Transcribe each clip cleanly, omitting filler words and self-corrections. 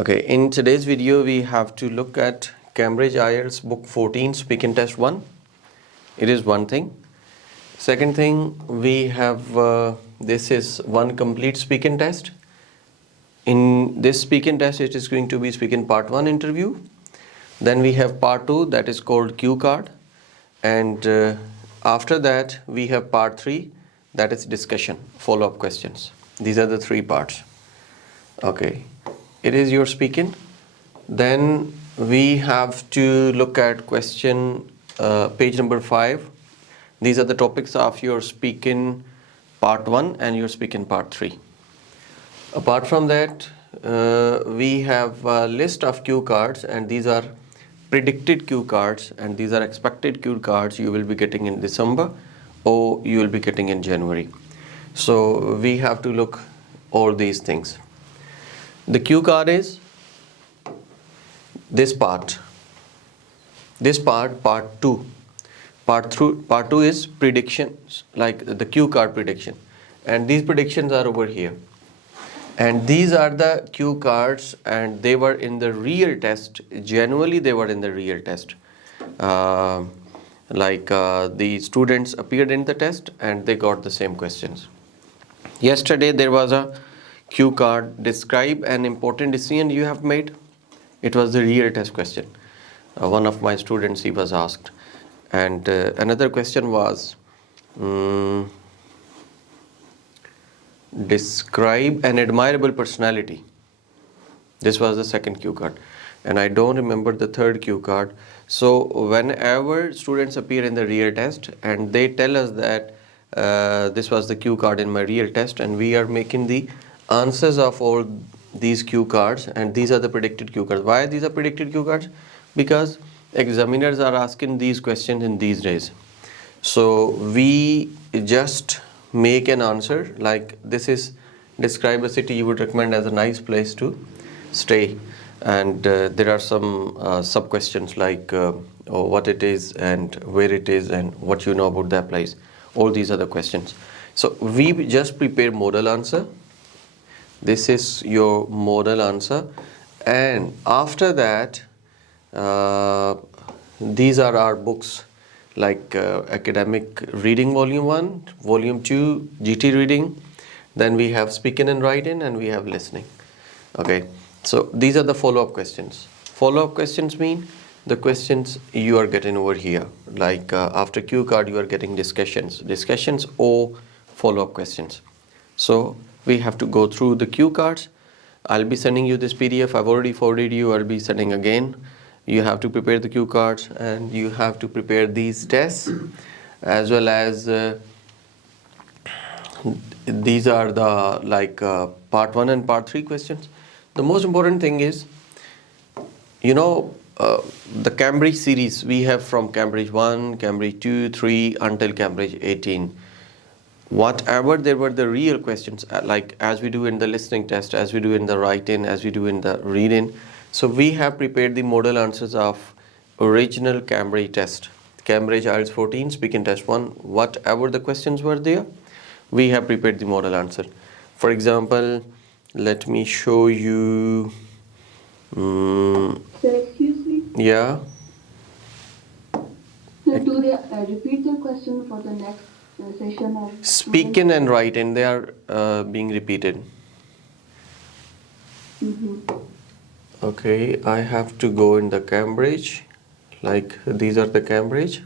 Okay, in today's video we have to look at Cambridge IELTS book 14 speaking test 1. It is one thing. Second thing, we have this is one complete speaking test. In this speaking test it is going to be speaking part 1 interview. Then we have part 2 that is called cue card, and after that we have part 3 that is discussion, follow-up questions. These are the three parts. Okay, it is your speaking. Then we have to look at question page number 5. These are the topics of your speaking part 1 and your speaking part 3. Apart from that, we have a list of cue cards, and these are predicted cue cards and these are expected cue cards you will be getting in December or you will be getting in January. So we have to look all these things. The cue card is this part. This part 2. Part 2 is predictions, like the cue card prediction. And these predictions are over here. And these are the cue cards, and they were in the real test. Genuinely, they were in the real test. The students appeared in the test and they got the same questions. Yesterday, there was a cue card, describe an important decision you have made. It was the real test question. One of my students, he was asked. And another question was, describe an admirable personality. This was the second cue card, and I don't remember the third cue card. So whenever students appear in the real test and they tell us that this was the cue card in my real test, and we are making the answers of all these cue cards, and these are the predicted cue cards. Why these are predicted cue cards? Because examiners are asking these questions in these days. So we just make an answer like this is, describe a city you would recommend as a nice place to stay, and there are some sub questions like what it is and where it is and what you know about that place. All these are the questions. So we just prepare model answer. This is your model answer, and after that these are our books, like academic reading volume 1, volume 2, GT reading. Then we have speaking and writing, and we have listening. Okay, so these are the follow-up questions. Follow-up questions mean the questions you are getting over here, like after cue card you are getting discussions or follow-up questions. So we have to go through the cue cards. I'll be sending you this PDF. I've already forwarded you. I'll be sending again. You have to prepare the cue cards, and you have to prepare these tests, as well as these are the part 1 and part 3 questions. The most important thing is, the Cambridge series we have from Cambridge 1, Cambridge 2, 3 until Cambridge 18. Whatever there were the real questions, like as we do in the listening test, as we do in the writing, as we do in the reading. So we have prepared the model answers of original Cambridge test, Cambridge IELTS 14 speaking test 1. Whatever the questions were there, we have prepared the model answer. For example, let me show you. Sir, excuse me. Yeah. So do they repeat the question for the next session? Or Speaking and writing, they are being repeated. Okay, I have to go in the Cambridge, like these are the Cambridge.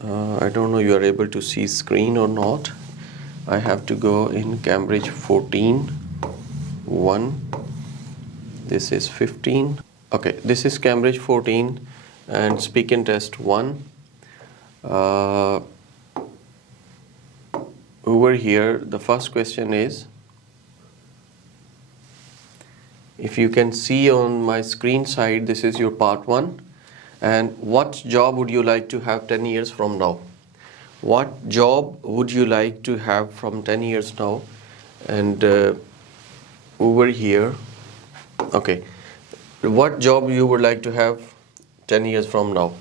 I don't know you are able to see screen or not. I have to go in Cambridge 14, 1. This is 15. Okay, this is Cambridge 14 and speaking test 1. Over here, the first question is, if you can see on my screen side, this is your part 1. And what job would you like to have 10 years from now? What job would you like to have from 10 years now? And over here, okay, what job you would like to have 10 years from now?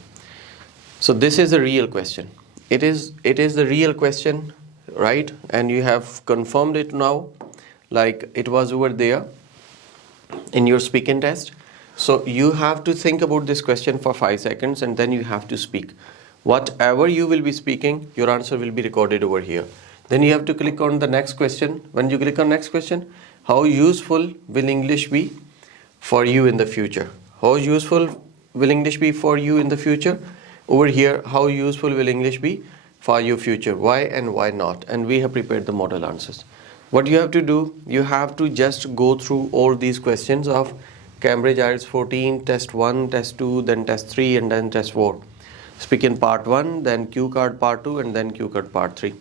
So this is a real question. It is the real question, right? And you have confirmed it now, like it was over there. in your speaking test. So you have to think about this question for 5 seconds and then you have to speak. Whatever you will be speaking, your answer will be recorded over here. Then you have to click on the next question. When you click on next question, how useful will English be for you in the future? How useful will English be for you in the future? Over here, how useful will English be for your future? Why and why not? And we have prepared the model answers. What you have to do, you have to just go through all these questions of Cambridge IELTS 14, test 1, test 2, then test 3 and then test 4. Speaking part 1, then Q card part 2 and then Q card part 3.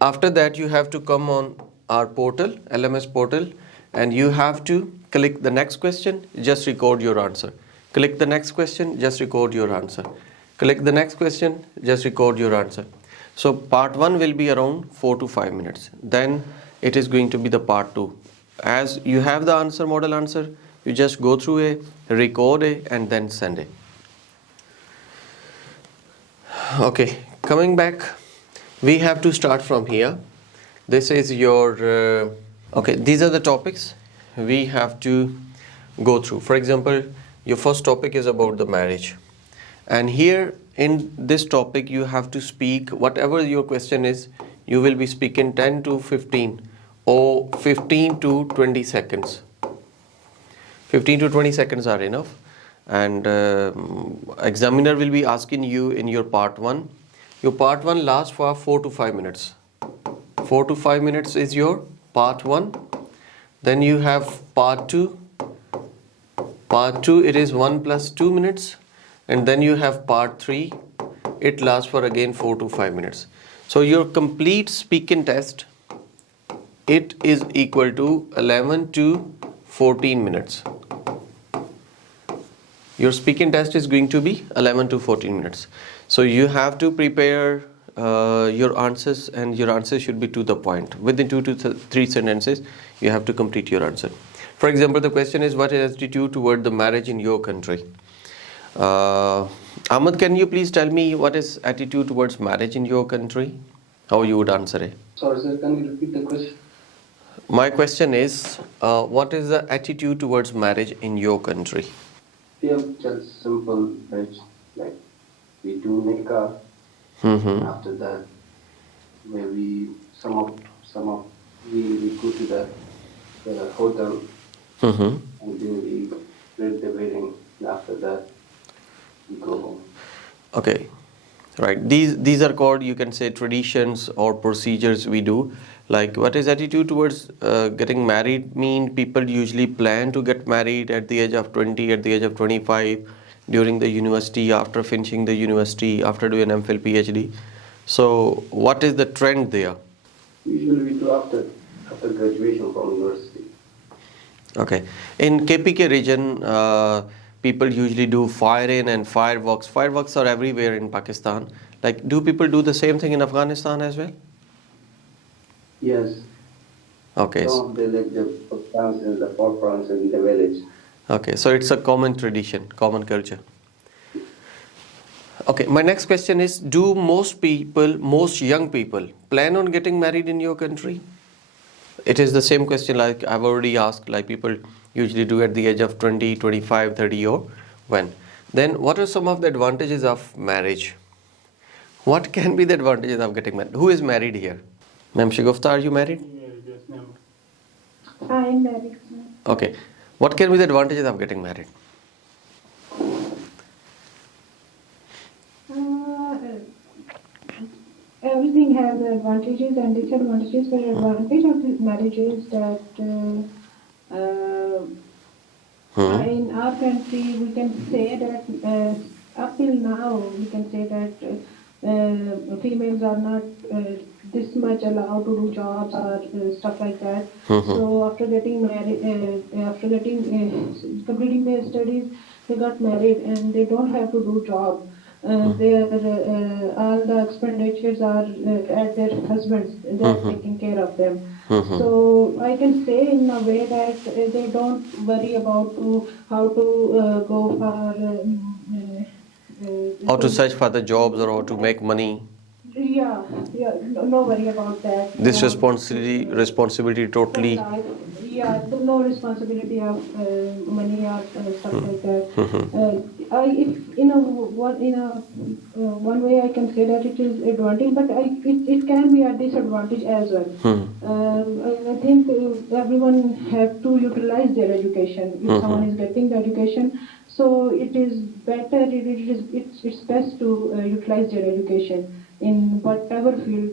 After that you have to come on our portal, LMS portal, and you have to click the next question, just record your answer. Click the next question, just record your answer. Click the next question, just record your answer. So part 1 will be around 4 to 5 minutes. Then it is going to be the part 2. As you have the answer, model answer, you just go through it, record it and then send it. Okay, coming back, we have to start from here. This is your, okay, these are the topics we have to go through. For example, your first topic is about the marriage. And here in this topic, you have to speak whatever your question is, you will be speaking 10 to 15 or 15 to 20 seconds. 15 to 20 seconds are enough. And examiner will be asking you in your part 1. Your part 1 lasts for 4 to 5 minutes. 4 to 5 minutes is your part 1. Then you have part 2. Part 2, it is 1 plus 2 minutes. And then you have part 3. It lasts for again 4 to 5 minutes. So your complete speaking test, it is equal to 11 to 14 minutes. Your speaking test is going to be 11 to 14 minutes. So you have to prepare your answers, and your answers should be to the point. Within 2 to 3 sentences, you have to complete your answer. For example, the question is, what is attitude toward the marriage in your country? Ahmad, can you please tell me what is attitude towards marriage in your country? How you would answer it? Sorry, sir, can you repeat the question? My question is, what is the attitude towards marriage in your country? We have just simple marriage, like we do nikah. After that, maybe some of we go to the hotel, and then we read the wedding. And after that, we go home. Okay, right. These are called, you can say, traditions or procedures we do. Like, what is attitude towards getting married mean? People usually plan to get married at the age of 20, at the age of 25, during the university, after finishing the university, after doing MPhil, PhD. So what is the trend there? Usually we do after graduation from university. Okay. In KPK region, people usually do firing and fireworks. Fireworks are everywhere in Pakistan. Like, do people do the same thing in Afghanistan as well? Yes. Okay. Some of the like the dance in the forefront in the village. Okay, so it's a common tradition, common culture. Okay, my next question is, do most young people plan on getting married in your country? It is the same question like I've already asked, like people usually do at the age of 20, 25, 30 or when. Then what are some of the advantages of marriage? What can be the advantages of getting married? Who is married here? Ma'am Shagufta, are you married? Yes, ma'am. I am married. Okay. What can be the advantages of getting married? Everything has advantages and disadvantages. The advantage of this marriage is that in our country we can say that up till now we can say that females are not this much allowed to do jobs or stuff like that. So after getting married, completing their studies, they got married and they don't have to do job. All the expenditures are at their husbands. They are taking care of them. So I can say in a way that they don't worry about how to go for How to search for the jobs or how to make money. No worry about that. This responsibility totally Yeah, no responsibility of money or stuff like that. If in a one way I can say that it is advantage, but it can be a disadvantage as well. I think everyone have to utilize their education. If someone is getting the education, so it is better. It's best to utilize their education in whatever field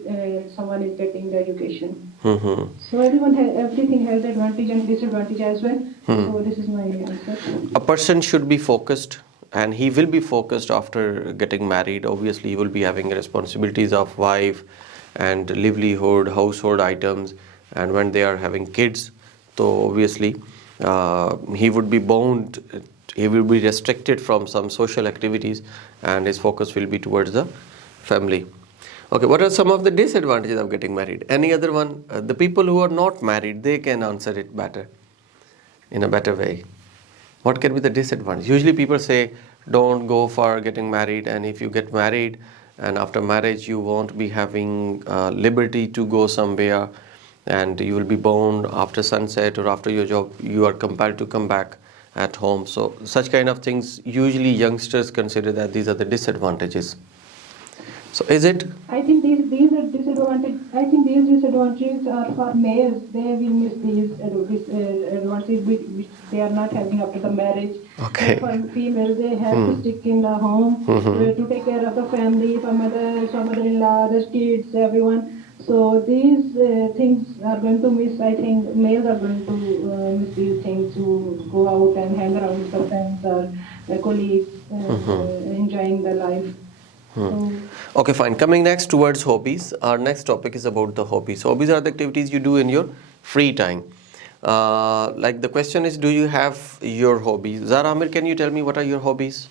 someone is getting the education. So everything has advantage and disadvantage as well. So this is my answer. A person should be focused, and he will be focused after getting married. Obviously, he will be having responsibilities of wife and livelihood, household items, and when they are having kids, so obviously he would be bound, he will be restricted from some social activities, and his focus will be towards the family. Okay, what are some of the disadvantages of getting married? Any other one? The people who are not married, they can answer it better, in a better way. What can be the disadvantage? Usually people say, don't go for getting married, and if you get married and after marriage you won't be having liberty to go somewhere, and you will be bound after sunset or after your job, you are compelled to come back at home. So such kind of things, usually youngsters consider that these are the disadvantages. So is it? I think these are disadvantages. I think these disadvantages are for males. They will miss these advantages which they are not having after the marriage. Okay. For females, they have to stick in the home to take care of the family, for mother-in-law, the kids, everyone. So these things are going to miss. I think males are going to miss these things, to go out and hang around with their friends or colleagues, enjoying the life. Okay, fine. Coming next towards hobbies. Our next topic is about the hobbies. Hobbies are the activities you do in your free time. Like the question is, do you have your hobbies? Zara Amir, can you tell me what are your hobbies?